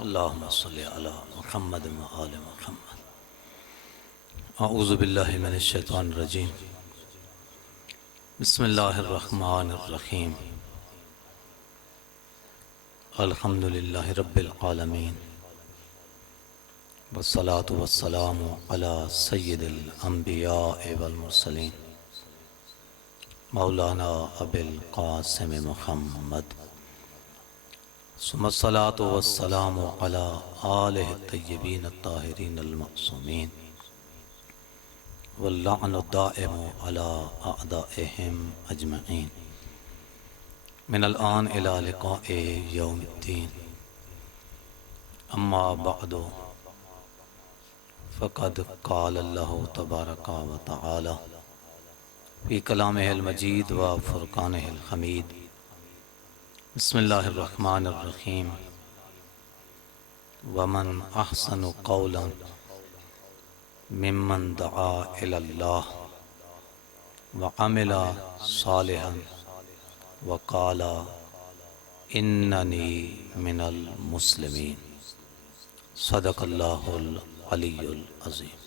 अल्लाहुम्मा सल्लि अला मुहम्मद व आले मुहम्मद। अऊज़ु बिल्लाहि मिनश शैतानिर रजीम। बिस्मिल्लाहिर रहमानिर रहीम। अल्हम्दुलिल्लाहि रब्बिल आलमीन वस्सलातु वस्सलामु अला सय्यिदिल अंबिया वल मुरसलीन मौलाना अबिल क़ासिम मुहम्मद सुम्मस्सलातु वस्सलामु अला आलिहि तय्यबीन अत्ताहिरीन अल-मअसूमीन वल्लअनु दाइमु अला अअदाइहिम अजमईन मिनल आन इला लिक़ाए यौमिद्दीन। अम्मा बअदु फ़क़द क़ालल्लाहु तबारक व तआला फ़ी कलामिहिल मजीद व फ़ुरक़ानिहिल हमीद। बिस्मिल्लाहिर रहमानिर रहीम। वमन अहसनु क़ौलन मिम्मन दआ इलल्लाह व अमिला सालिहन व क़ाला इन्ननी मिनल मुस्लिमीन। सदक़ल्लाहुल अलीयुल अज़ीम।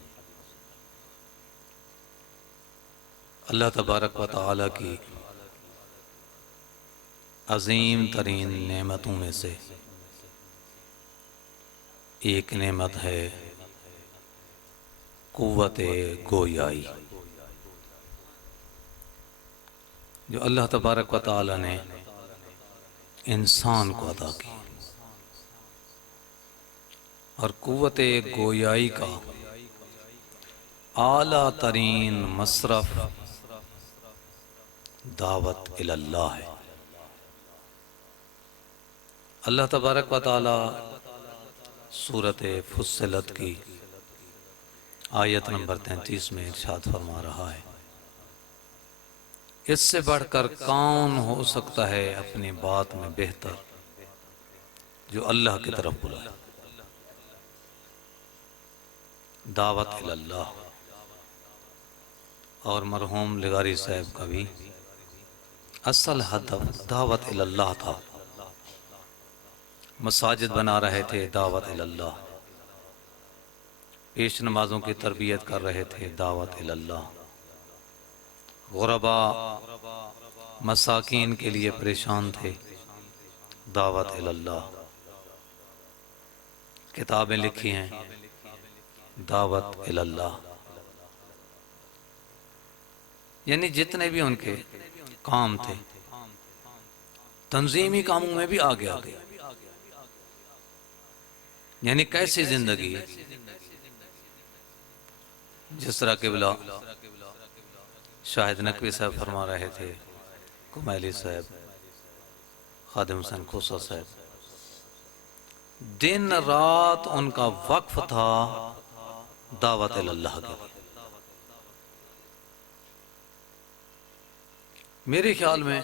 अल्लाह तबारक व तआला की अज़ीम तरीन नेमतों में से एक नेमत है क़ुव्वते गोयाई, जो अल्लाह तबारक व तआला ने इंसान को अता की। और क़ुव्वते गोयाई का आला तरीन मसरफ दावत इलल्लाह है। अल्लाह तबारक व तआला सूरत फुस्सिलत की आयत नंबर 33 में इरशाद फरमा रहा है, इससे बढ़कर कौन हो सकता है अपनी बात में बेहतर जो अल्लाह की तरफ बुलाए। दावत इलल्लाह। और मरहूम लिगारी साहब का भी असल हदफ दावत इलल्लाह था। मसाजिद बना रहे थे, दावत इलल्लाह। पेश नमाजों की तरबियत कर रहे थे, दावत इलल्लाह। गुरबा मसाकीन के लिए परेशान थे, दावत इलल्लाह। किताबें लिखी हैं, दावत इलल्लाह। यानी जितने भी उनके काम थे, तंजीमी कामों में भी आगे आ गए। यानी कैसी जिंदगी, जिस तरह के बिला शाहिद नकवी साहब फरमा रहे थे, कुमैली साहब, खादिम हुसैन खोसा साहब, दिन रात उनका वक्फ था दावत इलल्लाह के लिए। मेरे ख्याल में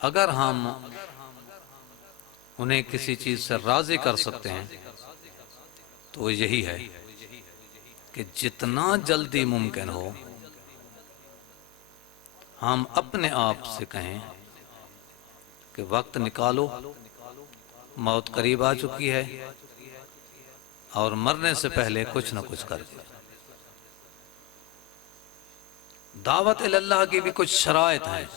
अगर हम उन्हें किसी चीज से राजी कर सकते हैं तो यही है कि जितना जल्दी मुमकिन हो हम अपने आप से कहें कि वक्त निकालो, मौत करीब आ चुकी है और मरने से पहले कुछ न कुछ कर दे। दावत इलल्लाह की भी कुछ शराइत हैं।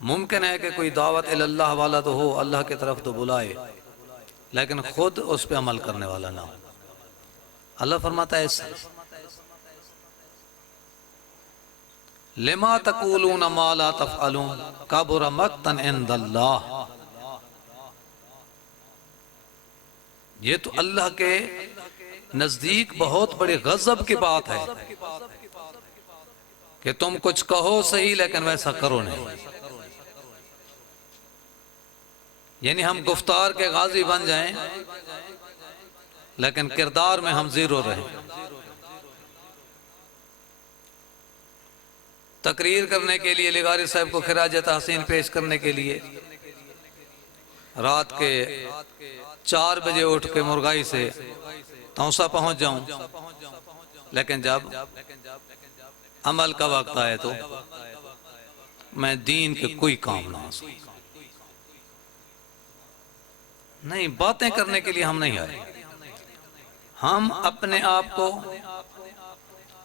मुमकिन है कि कोई दावत इलल्लाह वाला तो हो, अल्लाह की तरफ तो बुलाए, लेकिन खुद उस पर अमल करने वाला ना हो। अल्लाह फरमाता है ऐसा, लिमा तक़ूलून मा ला तफ़अलून कबुरा मक़तन इंदल्लाह। ये तो अल्लाह के नजदीक बहुत बड़ी गजब की बात है कि तुम कुछ कहो सही लेकिन वैसा करो नहीं। यानी हम गुफ्तार के गाजी बन जाएं लेकिन किरदार में हम जीरो रहें। तकरीर करने के लिए, लिगारी साहब को खिराज तहसीन पेश करने के लिए रात के 4 बजे उठ के मुरगाई से तौसा पहुंच जाऊं, लेकिन जब अमल का वक्त आए तो मैं दीन के कोई काम ना आ सकूं। नहीं, बातें करने के लिए हम नहीं आए। हम अपने आप को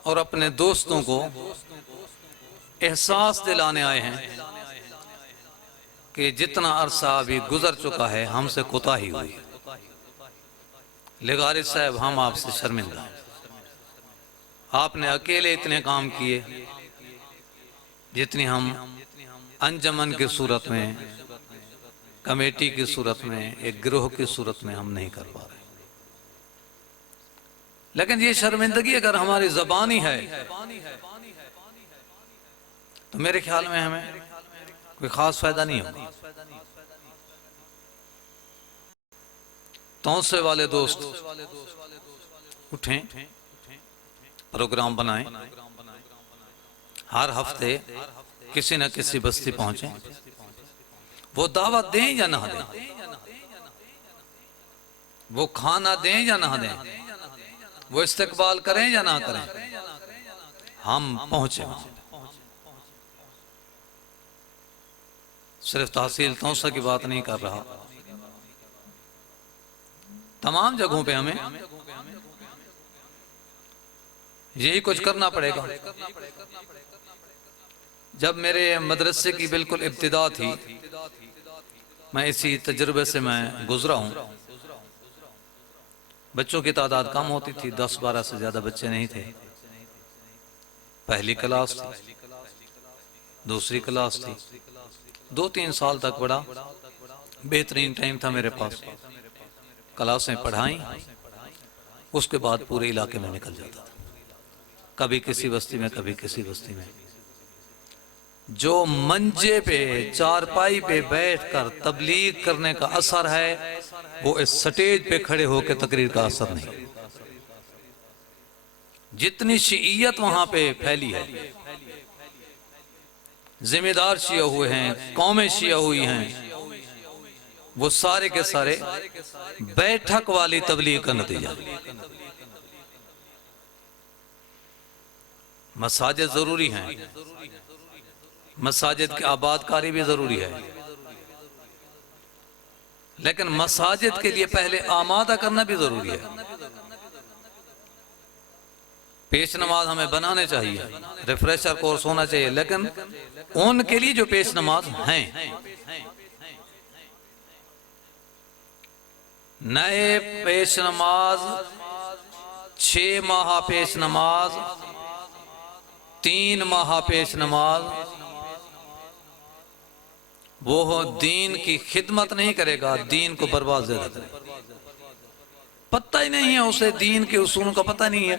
और अपने दोस्तों को एहसास दिलाने आए हैं कि जितना अरसा अभी गुजर चुका है हमसे कोताही हुई। लिगारी साहब, हम आपसे शर्मिंदा हैं। आपने अकेले इतने काम किए जितनी हम अंजमन की सूरत में, कमेटी की सूरत में, एक गिरोह की सूरत में हम नहीं कर पा रहे। लेकिन ये शर्मिंदगी अगर हमारी ज़बानी है तो मेरे ख्याल में हमें कोई खास फायदा नहीं होगा। तौसे वाले दोस्त उठें, प्रोग्राम बनाएं, हर हफ्ते किसी न किसी बस्ती पहुंचे, वो दावत दें या ना दें, वो खाना दें या ना दें, वो इस्तकबाल करें या ना करें, हम पहुंचे। सिर्फ तहसील तौसा की बात नहीं कर रहा, तमाम जगहों पे हमें यही कुछ करना पड़ेगा। जब मेरे मदरसे की बिल्कुल इब्तिदा थी, मैं इसी तजुर्बे से मैं गुजरा हूँ। बच्चों की तादाद कम होती थी, 10-12 से ज्यादा बच्चे नहीं थे। पहली क्लास थी, दूसरी क्लास थी। 2-3 साल तक बड़ा बेहतरीन टाइम था मेरे पास। क्लासें पढ़ाई, उसके बाद पूरे इलाके में निकल जाता था, कभी किसी बस्ती में, कभी किसी बस्ती में। जो मंजे पे, चारपाई पे बैठकर तबलीग करने का असर है, वो इस स्टेज पे खड़े होकर तकरीर का असर नहीं। जितनी शिइयत वहां पे फैली है, जिम्मेदार शिया हुए हैं, कौमें शिया हुई हैं, वो सारे के सारे बैठक वाली तबलीग का नतीजा। मसाजिद जरूरी हैं, मसाजिद की आबादकारी भी जरूरी है, लेकिन मसाजिद के लिए पहले आमादा करना भी जरूरी है। पेश नमाज हमें बनाने चाहिए, रिफ्रेशर कोर्स होना चाहिए, लेकिन उनके लिए जो पेश नमाज हैं, नए पेश नमाज, 6 माह पेश नमाज, 3 माह पेश नमाज, वो दीन की खिदमत नहीं करेगा, दीन को बर्बाद ज्यादा करेगा। पता ही नहीं है उसे, दीन के उसूल का पता नहीं है।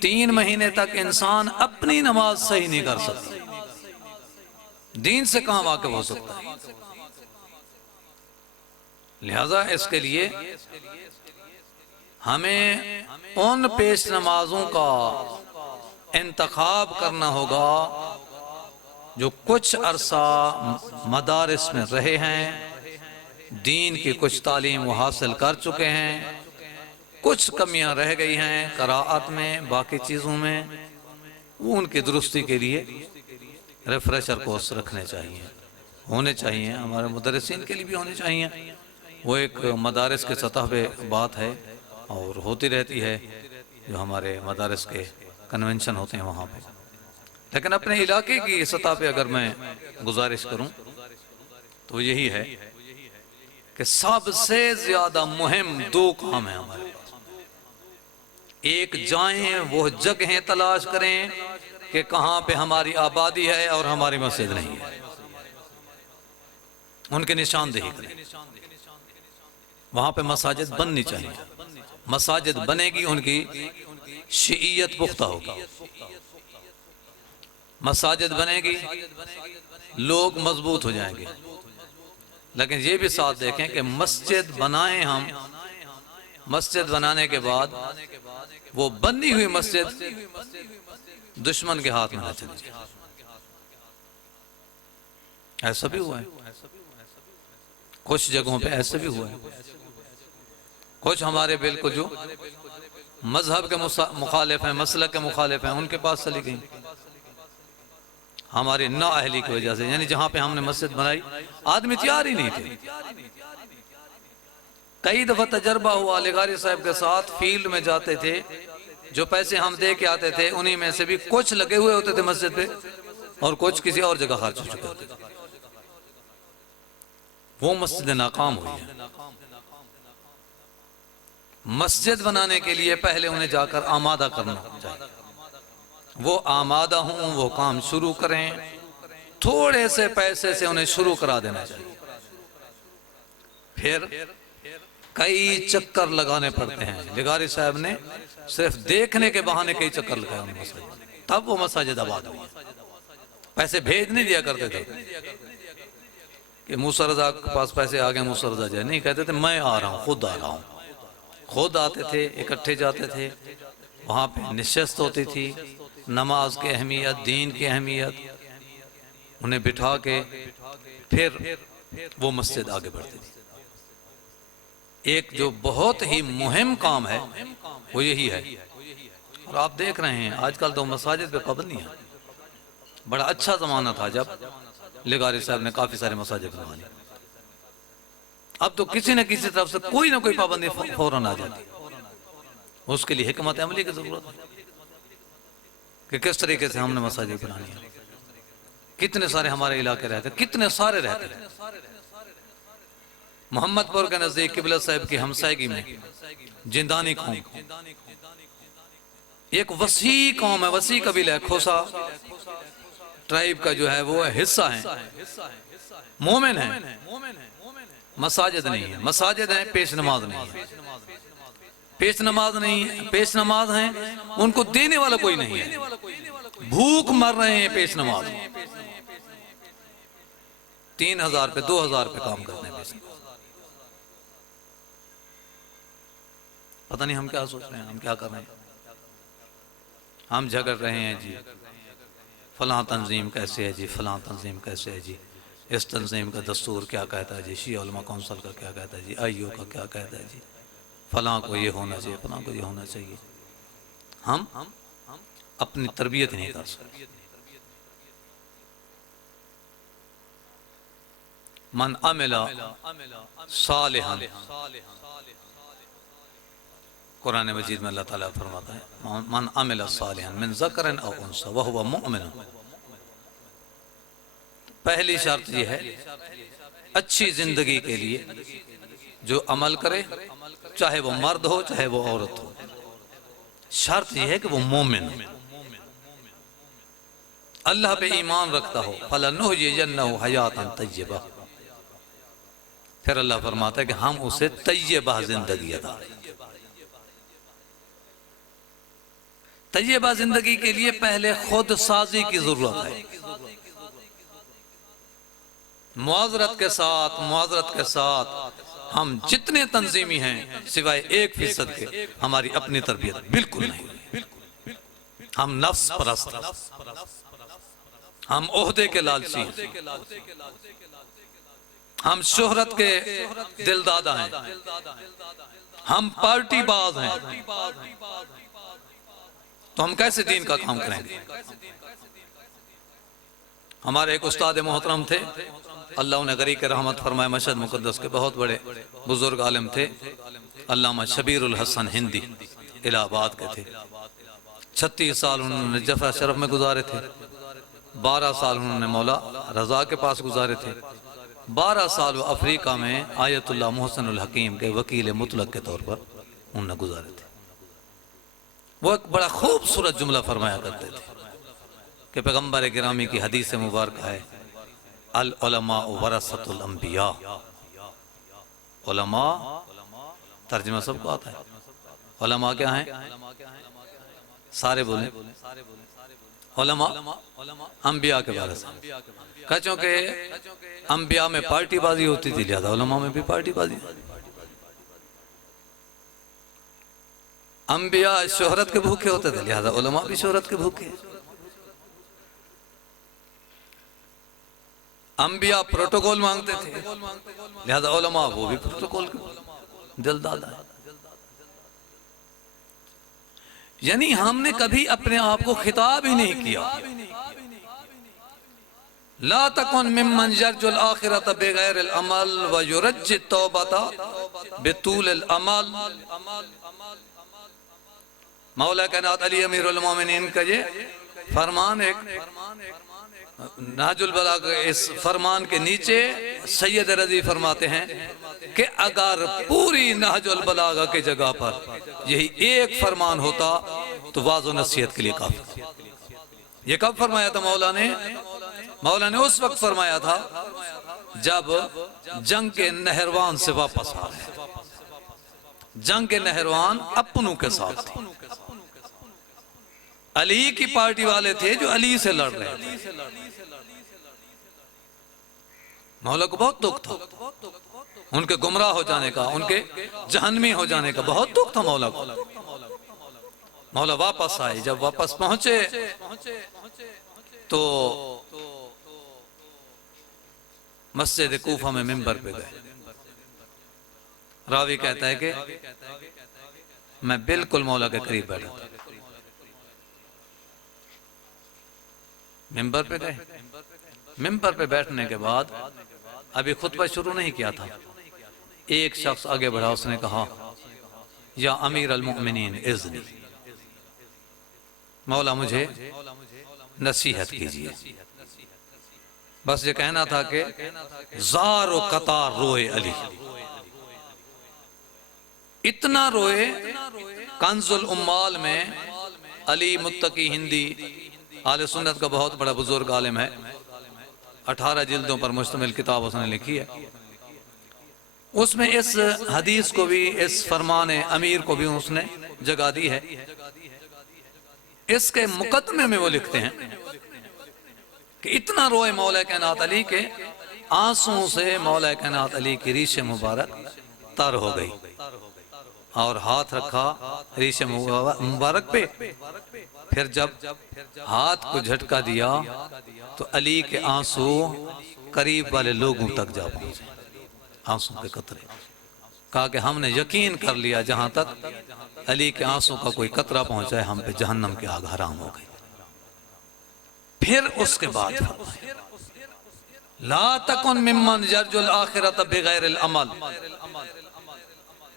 3 महीने तक इंसान अपनी नमाज सही नहीं कर सकता, दीन से कहां वाकिफ हो सकता है। लिहाजा इसके लिए हमें उन पेश नमाजों का इंतखाब करना होगा जो कुछ अरसा मदारिस में रहे हैं, दीन की कुछ तालीम वो हासिल कर चुके हैं, कुछ कमियां रह गई हैं कराअत में, बाकी चीज़ों में, वो उनकी दुरुस्ती के लिए रिफ्रेशर कोर्स रखने चाहिए, होने चाहिए। हमारे मुदर्रिसीन के लिए भी होने चाहिए। वो एक मदारिस के सतह पे बात है और होती रहती है, जो हमारे मदारिस के कन्वेंशन होते हैं वहाँ पे। लेकिन अपने इलाके की सतह पे अगर मैं गुजारिश करूं तो यही है कि सबसे ज्यादा मुहिम 2 काम है हमारे पास। एक, जाएं वो जगहें तलाश करें कि कहां पे हमारी आबादी है और हमारी मस्जिद नहीं है, उनके निशानदेही करें। वहां पे मसाजिद बननी चाहिए, मसाजिद बनेगी उनकी शिइयत पुख्ता होगी, मसाजिद बनेगी लोग मजबूत हो जाएंगे। लेकिन ये भी साथ देखें कि मस्जिद बनाएं हम, मस्जिद बनाने के बाद वो बनी हुई मस्जिद दुश्मन के हाथ में न चली जाए। ऐसा भी हुआ है, कुछ जगहों पे ऐसे भी हुआ है। कुछ हमारे बिल्कुल जो मजहब के मुखालिफ हैं, मसलक के मुखालिफ हैं, उनके पास चली गई हमारी नाअहली की वजह से। यानी जहां पे हमने मस्जिद बनाई आदमी तैयार ही नहीं थे, कई दफा तजर्बा हुआ लिगारी साहब के साथ, फील्ड में जाते थे, जो पैसे हम दे के आते थे उन्हीं में से भी कुछ लगे हुए होते थे मस्जिद पे और कुछ किसी और जगह खर्च हो चुके होते थे। वो मस्जिद नाकाम हुई है। मस्जिद बनाने के लिए पहले उन्हें जाकर आमादा करना चाहिए। वो आमादा हों, वो काम शुरू करें, थोड़े से पैसे से उन्हें शुरू करा देना चाहिए। फिर कई चक्कर लगाने पड़ते हैं। लिगारी साहब ने सिर्फ देखने के बहाने कई चक्कर लगाए उन मस्जिद, तब वो मस्जिद आबाद हुई। पैसे भेज नहीं दिया करते थे कि मूसा रजा के पास पैसे आ गए, मूसा रजा जाए, नहीं, कहते थे मैं आ रहा हूँ, खुद आ रहा हूँ। खुद आते थे, इकट्ठे जाते थे, वहाँ पे निश्चित होती थी नमाज की अहमियत, दीन की अहमियत, उन्हें बिठा के फिर वो मस्जिद आगे बढ़ती थी। एक जो बहुत ही मुहिम काम है वो यही है। और आप देख रहे हैं आजकल तो मसाजिद पे पाबंदी है। बड़ा अच्छा जमाना था जब लिगारी साहब ने काफी सारे मसाजिद बनवा लिए। अब तो किसी न किसी तरफ से कोई ना कोई पाबंदी फौरन आ जाती। उसके लिए हिकमत अमली की जरूरत है कि किस तरीके से हमने मसाजिद बनानी है। कितने सारे हमारे इलाके रहते, कितने सारे रहते हैं। मोहम्मदपुर के नजदीक किबला साहब की हमसायगी में जिंदानी कौम, एक वसी कौम है, वसी कबीला है, खोसा ट्राइब का जो है वो हिस्सा है, मोमिन है, मसाजिद नहीं है। मसाजिद है, पेश नमाज नहीं है। पेश नमाज नहीं है, पेश नमाज है, उनको देने वाला कोई नहीं है। भूख मर रहे हैं पेश नमाज, 3000 पे 2000 पे काम करते हैं। पता नहीं हम क्या सोच रहे हैं, हम क्या कर रहे हैं। हम झगड़ रहे हैं जी, फलां तंजीम कैसे है जी, फलां तंजीम कैसे है जी, इस तंजीम का दस्तूर क्या कहता है जी, शिया उलमा कौंसिल का क्या कहता है जी, आईओ का क्या कहता है जी, फलां को ये होना चाहिए, फलां को ये होना चाहिए। हम अपनी तरबियत नहीं कर सकते। मन अमिला सालिहन, कुरान मजीद में अल्लाह ताला फरमाता है मन अमिला सालिहन मिन ज़करिन औ उन्सा व हुवा मुमिन। पहली शर्त यह है अच्छी जिंदगी के लिए जो अमल करे, चाहे वो मर्द हो चाहे वो औरत हो, शर्त यह है कि वो मोमिन हो, अल्लाह पे ईमान रखता हो। फलनुहयियन्नहु हयातन तय्यबा, फिर अल्लाह फरमाता है कि हम उसे तय्यबा जिंदगी अता। तय्यबा जिंदगी के लिए पहले खुद साजी की जरूरत है। मुआजरत के साथ हम जितने तंजीमी हैं सिवाय 1% के, हमारी अपनी तरबियत बिल्कुल नहीं। हम नफ्स परस्त, हम ओहदे के लालची, हम शोहरत के दिलदादा हैं, हम पार्टी बाज हैं। तो हम कैसे दीन का काम करेंगे। हमारे एक उस्ताद मोहतरम थे, अल्लाह उन्हें गरीब के रहमत फरमाए, मशहद मुकद्दस के बहुत बड़े बुजुर्ग आलिम थे, अल्लामा शबीरुल हसन हिंदी, इलाहाबाद के थे। 36 साल उन्होंने जफा शरफ में गुजारे थे, 12 साल उन्होंने मौला रजा के पास गुजारे थे, 12 साल वो अफ्रीका में आयतुल्लाह मोहसिनुल हकीम के वकील मुतलक के तौर पर उन्होंने गुजारे थे। वो एक बड़ा खूबसूरत जुमला फरमाया करते थे कि पैगम्बर गिरामी की हदीस मुबारक है, अल उलमा वरसतुल अंबिया। उलमा तर्जुमा सबको आता है। उलमा क्या है, सारे बोले। उलमा अंबिया के बारे से कह, चूंकि अंबिया में पार्टीबाजी होती थी, लिहाजा उलमा में भी पार्टीबाजी। अंबिया शोहरत के भूखे होते थे, लिहाजा उलमा भी शोहरत के भूखे। अंबिया प्रोटोकॉल मांगते थे, लिहाजा उलमा वो भी प्रोटोकॉल के दिलदादा है। यानी हमने कभी अपने आप को खिताब ही नहीं किया ला तकुन मिम्मन यरजुल आखिरत बिगैरिल अमल व युरज्जि तौबता बितूलिल अमल। मौला कायनात अली अमीरुल मोमिनीन का ये फरमान एक नाजुल बलाग, इस फरमान के नीचे सैयद रजी फरमाते हैं कि अगर पूरी नाजुल बलागा की जगह पर यही एक फरमान होता तो वाज़ो नसीहत के लिए काफी। ये कब फरमाया था मौला ने? मौला ने उस वक्त फरमाया था जब जंग के नहरवान से वापस आ रहे हैं। जंग के नहरवान अपनों के साथ थे, अली की पार्टी वाले थे जो अली से लड़ रहे थे। मौला को बहुत दुख था उनके गुमराह हो जाने का, उनके जहन्नमी हो जाने का बहुत दुख था मौला को। मौला वापस आए, जब वापस पहुंचे तो मस्जिद कूफा में मिंबर पे गए। रावी कहता है कि मैं बिल्कुल मौला के करीब बैठा था। मिंबर पे गए, मिंबर पे बैठने के बाद अभी खुतबा शुरू नहीं किया था, एक शख्स आगे बढ़ा, उसने कहा या अमीर अल मोमिनीन इज़्नी, मौला मुझे नसीहत कीजिए। बस ये कहना था कि ज़ारो कतार रोए अली, इतना रोए। कंजुल उम्माल में अली मुत्तकी हिंदी आले सुन्नत का बहुत बड़ा बुजुर्ग आलिम है, 18 जिल्दों पर मुश्तमिल किताब उसने लिखी है। उसमें इस हदीस को भी, इस फरमाने अमीर को भी उसने जगह दी है। इसके मुकदमे में वो लिखते हैं कि इतना रोए मौला कायनात अली के आंसुओं से मौला कायनात अली की रीश मुबारक तर हो गई, और हाथ रखा रीश मुबारक पे। फिर जब हाथ को झटका दिया तो अली के आंसू करीब वाले लोगों तक जा पहुंचे, आंसू के कतरे। कहा कि हमने यकीन कर लिया जहां तक अली के आंसू का कोई कतरा पहुंचा है हम पे जहन्नम की आग हराम हो गई। फिर उसके बाद ला तकुन मिम्मन यरजुल आखिरत बिगैरिल अमल,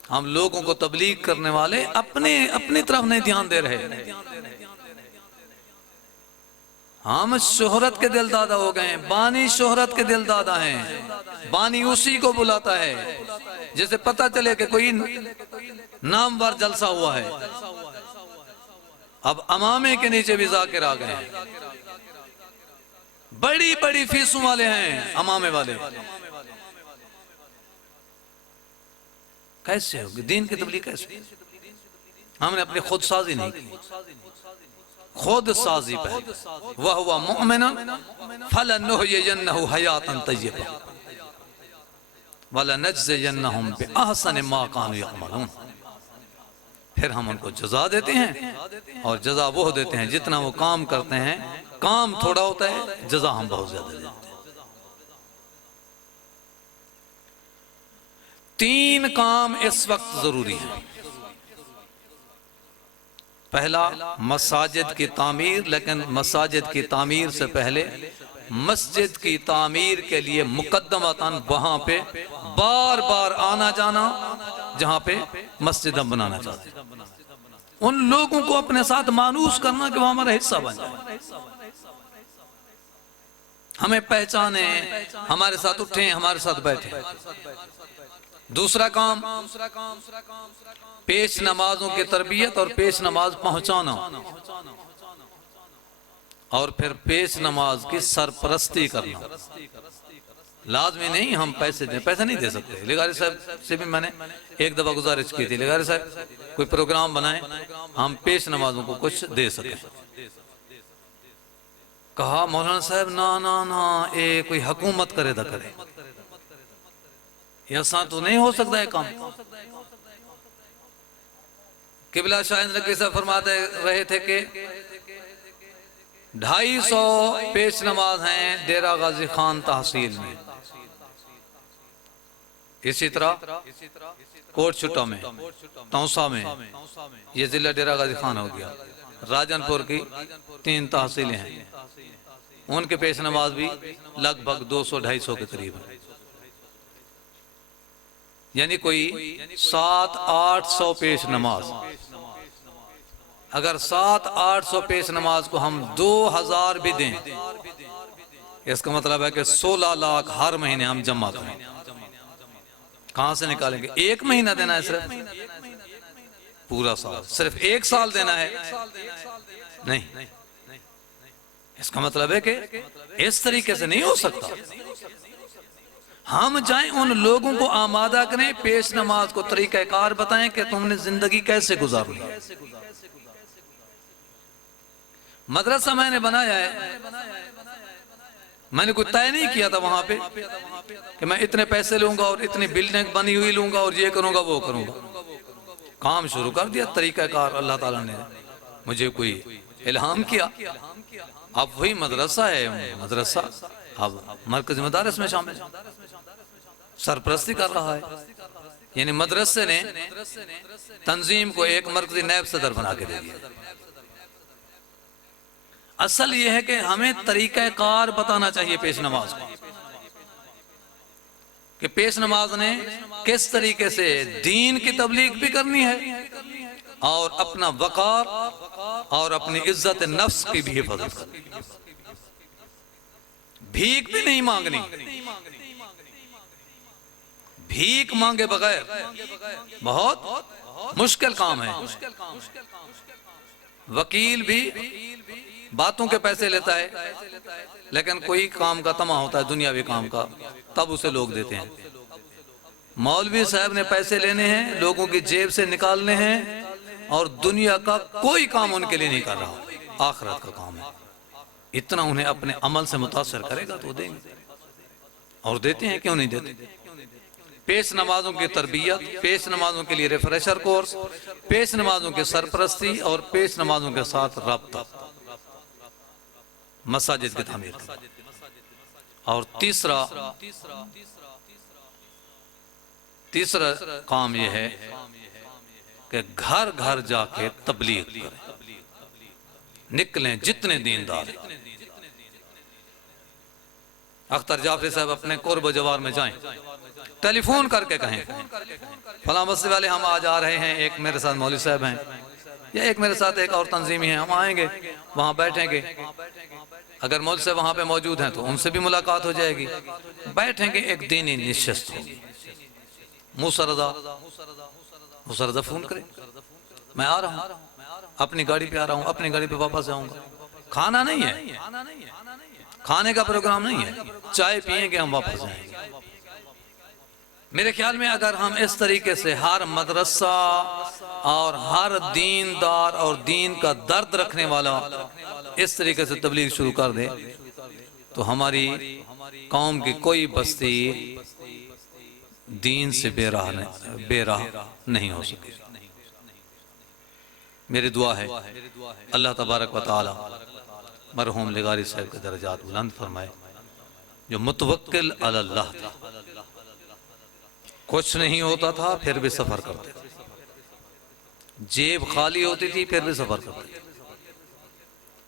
हम लोगों को तबलीग करने वाले अपनी तरफ नहीं ध्यान दे रहे। हम शोहरत के दिल दादा हो गए, बानी शोहरत के दिल दादा हैं। बानी उसी को बुलाता है जैसे पता चले कि कोई नामवर जलसा हुआ है। अब अमामे के नीचे भी जाकिर आ गए हैं, बड़ी बड़ी फीसों वाले हैं अमामे वाले। कैसे होगी दीन की तबलीग? कैसे? हमने अपनी खुद साजी नहीं की, खुद साजी पहले। वह हुआ मुमिनन फलनुहयिन्नहु हयातन तय्यबा वलनजज़ियन्नहुम बिअहसनि मा कानू यअमलून। फिर हम उनको जज़ा देते हैं, और जज़ा वो देते हैं जितना वो काम करते हैं। काम थोड़ा होता है, जज़ा हम बहुत ज्यादा देते हैं। 3 काम इस वक्त जरूरी है। पहला मसाजिद की तामीर, लेकिन मसाजिद की तामीर से पहले मस्जिद की तामीर के लिए मुकद्दमतन वहां पे बार बार आना जाना जहां पे मस्जिद हम बनाना चाहते हैं। उन लोगों को अपने साथ मानूस करना कि वो हमारा हिस्सा बन जाए, हमें पहचाने, हमारे साथ उठे, हमारे साथ बैठे। दूसरा काम पेश नमाजों की तरबियत और पेश नमाज पहुंचाना, और फिर पेश नमाज की सरपरस्ती करना। लाजमी नहीं हम पैसे दें, पैसे नहीं दे सकते। लिगारी साहब से भी मैंने एक दफा गुजारिश की थी, लिगारी साहब कोई प्रोग्राम बनाए हम पेश नमाजों को कुछ दे सके। कहा मौलाना साहब ना ना ना, ये कोई हुकूमत करे दा करे, ऐसा तो नहीं हो सकता है काम। किबला शाहिद नकवी साहब फरमाते रहे थे कि 250 पेश नमाज हैं डेरा गाजी खान तहसील में। इसी तरह कोट छुट्टा में, तौसा में, ये जिला डेरा गाजी खान हो गया। राजनपुर की 3 तहसीलें हैं, उनके पेश नमाज भी लगभग 200-250 के करीब है, यानी कोई 700-800 पेश नमाज। अगर 700-800 पेश नमाज को हम 2000 भी दें, इसका मतलब है कि 16 लाख हर महीने हम जमा करें। कहां से निकालेंगे? एक महीना देना है सिर्फ, पूरा साल सिर्फ एक साल देना है? नहीं, इसका मतलब है कि इस तरीके से नहीं हो सकता। हम जाएं उन लोगों को आमादा करें, पेश नमाज को तरीक़ाकार बताएं कि तुमने जिंदगी कैसे गुजारनी है। मदरसा मैंने बनाया है, मैंने कोई तय नहीं किया था वहां पे कि मैं इतने पैसे लूंगा और इतनी बिल्डिंग बनी हुई लूंगा और ये करूंगा वो करूंगा। काम शुरू कर दिया तरीक़ाकार, अल्लाह ताला ने मुझे कोई इल्हाम किया। अब वही मदरसा है, मदरसा अब मरकज़ी मदारिस में शामिल, सरपरस्ती कर रहा है। यानी मदरसे ने तंजीम को एक मरकज़ी नैब सदर बना के दे दिया। असल ये है कि हमें तरीक़ाकार बताना चाहिए पेश नमाज को, कि पेश नमाज ने किस तरीके से दीन की तबलीग भी करनी है और अपना वक़ार और अपनी इज्जत नफ्स की भी हिफाजत करनी है। भीख भी नहीं मांगनी, भीख मांगे बगैर बहुत मुश्किल काम है। वकील भी बातों के पैसे लेता है, लेकिन कोई काम का तमा होता है दुनियावी काम का, तब उसे लोग देते हैं। मौलवी साहब ने पैसे लेने हैं, लोगों की जेब से निकालने हैं, और दुनिया का कोई काम उनके लिए नहीं कर रहा, आखिरत का काम है। इतना उन्हें अपने अमल से मुतासर करेगा तो देंगे, और देते हैं, क्यों नहीं देते। पेश नमाजों की तरबियत, पेश नमाजों के लिए रिफ्रेशर कोर्स, पेश नमाजों की सरपरस्ती और पेश नमाजों के साथ रब्ता, मसाजिद की तामीर। और तीसरा काम यह है कि घर घर जाके तबलीग करें, निकलें जितने दीनदार। अख्तर जाफरी साहब अपने कुर्ब जवार में जाएं, टेलीफोन करके कहें फला मस्जिद वाले हम आज आ रहे हैं, एक मेरे साथ मौलवी साहब हैं या एक मेरे साथ एक और तंजीमी है, हम आएंगे, वहां बैठेंगे। अगर मौलवी साहब वहां पे मौजूद हैं तो उनसे भी मुलाकात हो जाएगी, बैठेंगे, एक दीनी निश्चित होगी। मुसरदा फोन करे, मैं आ रहा हूँ, अपनी गाड़ी पे आ रहा हूँ, अपनी गाड़ी पे वापस आऊंगा। खाना नहीं है, खाने का प्रोग्राम नहीं है, चाय पिएंगे, हम वापस आएंगे। मेरे ख्याल में अगर हम इस तरीके से हर मदरसा और हर दीनदार और दीन का दर्द रखने वाला इस तरीके से तबलीग शुरू कर दे, तो हमारी कौम की कोई बस्ती दीन से बेराह नहीं हो सके। मेरी दुआ है अल्लाह तबारक व तआला मरहूम लिगारी साहब के दर्जात बुलंद फरमाए, जो मुतवक्किल अल्लाह था, कुछ नहीं होता था फिर भी सफर करते थे, जेब खाली होती थी फिर भी सफर करते थे।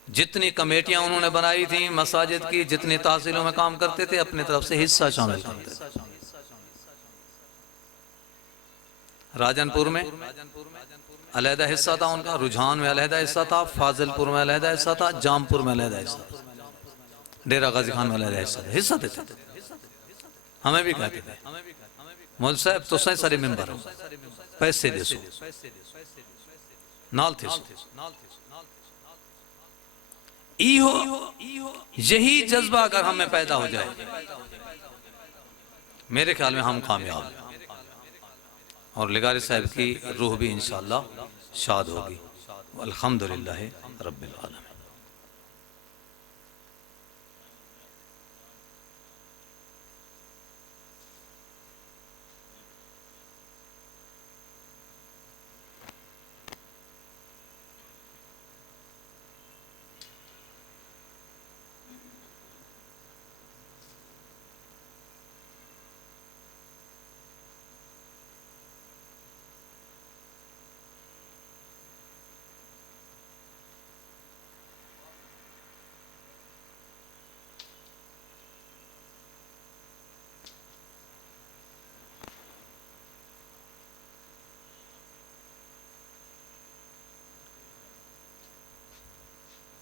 जितनी कमेटियां उन्होंने बनाई थी मसाजिद की, जितनी तहसीलों में काम करते थे, अपनी तरफ से हिस्सा शामिल करते थे। राजनपुर में अलहदा हिस्सा था उनका, रुझान में अलहदा हिस्सा था, फाजिलपुर में अलहदा हिस्सा था, जामपुर में अलहदा हिस्सा था, डेरा गाजी खान में अलहदा हिस्सा देते थे। हमें भी कहते थे मौलवी साहब तो सही सारे मेंबर पैसे दे सो नाल थे सो। यही जज्बा अगर हमें पैदा हो जाए, मेरे ख्याल में हम कामयाब हैं, और लिगारी साहब की रूह भी इंशाअल्लाह शाद होगी। अल्हम्दुलिल्लाह रब्बिल आलमीन।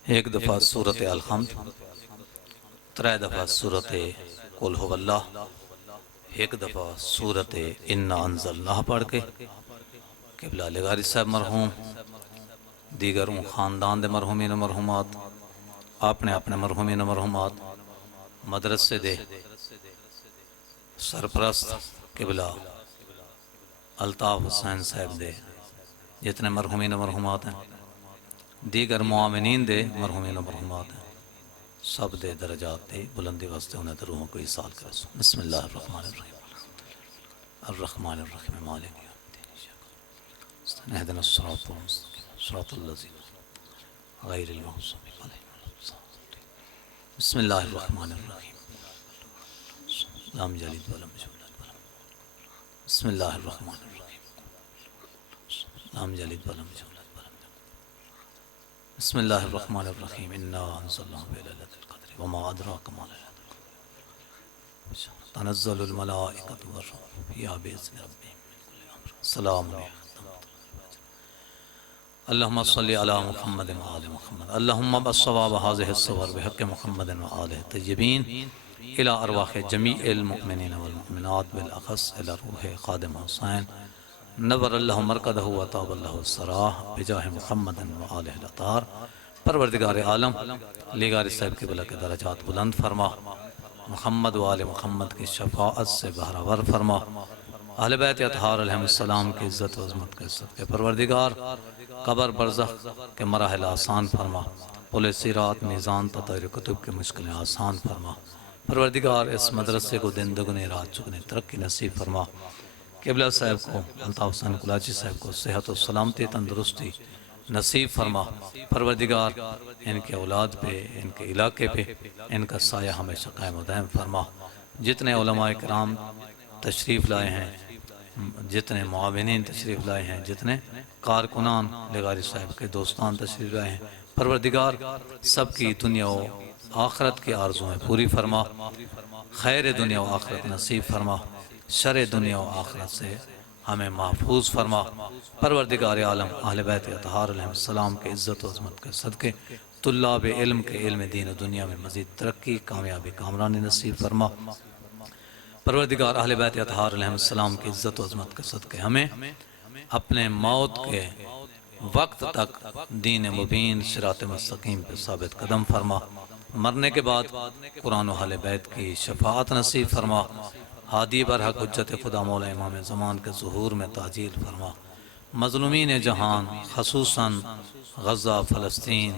एक दफ़ा सूरत अल-हम्द, 3 दफ़ा सूरत कुल हुवल्लाह, एक दफ़ा सूरत इन्ना अंज़लनाह पढ़ के क़िबला लगारी साहब मरहूम, दीगरों ख़ानदान दे मरहूमीन मरहूमात, अपने अपने मरहूमीन मरहूमात, मदरसे दे सरपरस्त क़िबला अल्ताफ़ हुसैन साहब दे जितने मरहूमीन मरहूमात हैं, दीगर मुआमिनीन दे मरहूमीन मरहूमात हैं, सब दे दरजात दे बुलंदी वास्ते उन्हें रूहों को ईसाल कर। बिस्मिल्लाहिर्रहमानिर्रहीम अर्रहमानिर्रहीम मालिक यौमिद्दीन इहदिनस सिरातल मुस्तक़ीम सिरातल लज़ीना गैरिल मग़ज़ूबि अलैहिम वलद्दाल्लीन। बिस्मिल्लाहिर्रहमानिर्रहीम लम यलिद वलम यूलद वलम बिस्मिल्लाहिर्रहमानिर्रहीम लम यलिद वलम यूलद वलम बिस्मिल्लाहिर्रहमानिर्रहीम इन्ना अंज़लनाहु फ़ी लैलतिल क़द्र वमा अदराका मा लैलतुल क़द्र तनज़्ज़लुल मलाइकतु वर्रूह फ़ीहा बिइज़्नि रब्बिहिम मिन कुल्लि अम्र सलामुन हिय हत्ता मत्लअल फ़ज्र। अल्लाहुम्मा सल्लि अला मुहम्मद व आलि मुहम्मद अल्लाहुम्मा बस्सवाब हाज़िहि स्सवर बिहक़्क़ि मुहम्मद व आलिहि तय्यबीन इला अरवाहि जमीइल मुमिनीन वल मुमिनात बिल अख़स इला रूहि ख़ादिम हुसैन नव्वरल्लाहु मरक़दहु व ताबल्लहु सराह बिजाहि मुहम्मद व आलिहि अतार। परवरदिगार आलम लेगारी साहब क़िबला के दरजात बुलंद फरमा, मुहम्मद व आले मुहम्मद की शफ़ाअत से बहरावर फरमा, अहले बैत अतहार अलैहिस्सलाम की इज़्ज़त व अज़मत के सदक़े परवरदिगार कब्र बरज़ख़ के मराहिल आसान फरमा, पुल सिरात मीज़ान तताइर कुतुब के मुश्किलें आसान फरमा। परवरदिगार इस मदरसे को दिन दुगनी रात चुगनी तरक्की नसीब फरमा। क़िबला साहब को अल्ताफ़ हुसैन कुलाची साहब को सेहत व सलामती तंदुरुस्ती नसीब फरमा। परवरदिगार इनके औलाद पे, इनके इलाके पे इनका साया हमेशा कायम व दायम फरमा। जितने उलमाए किराम तशरीफ़ लाए हैं, जितने मुआविनीन तशरीफ़ लाए हैं, जितने कारकुनान लगारी साहब के दोस्तान तशरीफ़ लाए हैं, परवरदिगार सबकी दुनिया व आखरत की आरज़ुएँ पूरी फरमा, खैर दुनिया व आखरत नसीब फरमा, शर दुनिया व आखरत से हमें महफूज फरमा। परवरदिगार आलम अहले बैत अतहार अलैहिस्सलाम के इज़्ज़त व अज़मत के सदक़े तुल्लाब इल्म के इल्म दीन दुनिया में मज़ीद तरक्की कामयाबी कामरानी नसीब फरमा। परवरदिगार अहले बैत अतहार अलैहिस्सलाम की इज़्ज़त व अज़मत के सदक़े हमें अपने मौत के वक्त तक दीन मुबीन सिरात मुस्तकीम पर साबित कदम फरमा। मरने के बाद कुरान व अहले बैत की शफ़ाअत नसीब फरमा। हादी बरहक़ हुज्जत खुदा मौला इमाम ज़मान के ज़ुहूर में ताजील फरमा। मज़लूमीन जहान ख़ुसूसन गज़ा, फ़लस्तीन,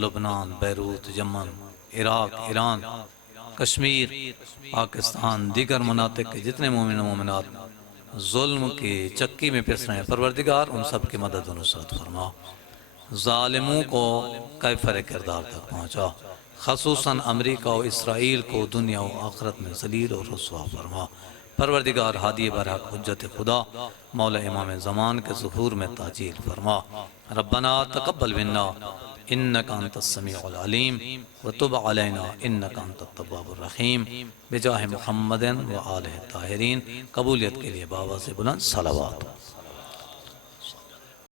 लुबनान, बैरूत, यमन, इराक़, ईरान, कश्मीर, पाकिस्तान, दीगर मनातिक़ के जितने मोमिन मोमिनात ज़ुल्म की चक्की में पिस रहे हैं, परवरदिगार उन सब की मदद व नुसरत फरमा। ज़ालिमों को कैफ़र किरदार तक पहुँचा, ख़ुसूसन अमरीका और इसराइल को दुनिया व आखरत में ज़लील और रुस्वा फरमा। परवरदिगार हादी बरहक़ हुज्जत खुदा मौला इमाम ज़मान के ज़ुहूर में ताजील फरमा। रब्बना तक़ब्बल मिन्ना इन्नका अंतस समीउल अलीम व तुब अलैना इन्नका अंतत तव्वाबुर रहीम बिजाहि मुहम्मदिन व आलिहि ताहिरीन। कबूलियत के लिए बाबा से बुलंद सलावत।